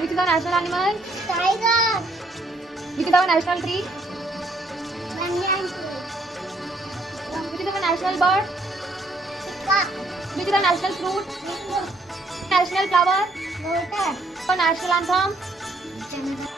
Which is the national animal? Tiger. Which is the national tree? Banyan tree. Which is the national bird? Peacock. Which is the national fruit? Mango. National flower? Lotus. The national anthem? Jana